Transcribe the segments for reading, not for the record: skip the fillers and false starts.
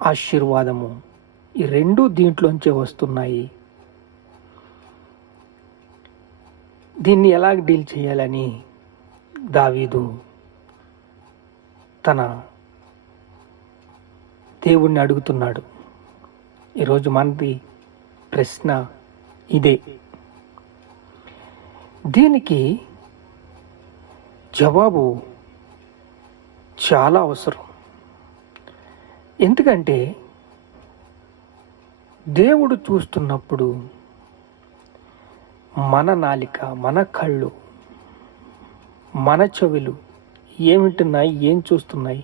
ఆశీర్వాదము ఈ రెండు దీంట్లోంచే వస్తున్నాయి. దీన్ని ఎలా డీల్ చేయాలని దావీదు తన దేవుణ్ణి అడుగుతున్నాడు. ఈరోజు మనది ప్రశ్న ఇదే. దీనికి జవాబు చాలా అవసరం. ఎందుకంటే దేవుడు చూస్తున్నప్పుడు మన నాలిక, మన కళ్ళు, మన చెవులు ఏం వింటున్నాయి, ఏం చూస్తున్నాయి,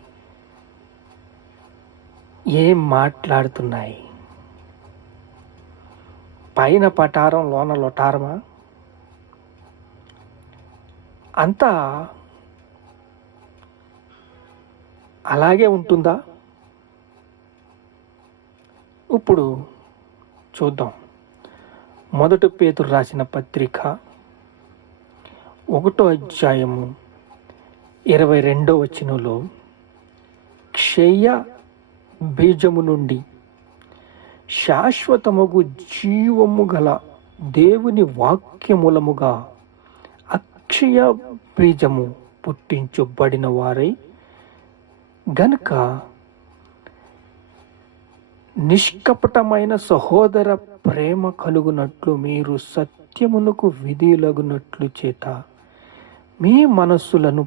ఏం మాట్లాడుతున్నాయి? పైన పటారం లోన లొటారమా? అంతా అలాగే ఉంటుందా? ఇప్పుడు చూద్దాం. మొదటి పేతురు రాసిన పత్రిక 1వ అధ్యాయము 22వ వచనంలో, క్షయ బీజము నుండి శాశ్వతముగు జీవము గల దేవుని వాక్యమూలముగా అక్షయ బీజము పుట్టించబడిన వారై గనుక నిష్కపటమైన సహోదర ప్రేమ కలుగునట్లు మీరు సత్యమునకు విధిలగునట్లు చేత మీ మనస్సులను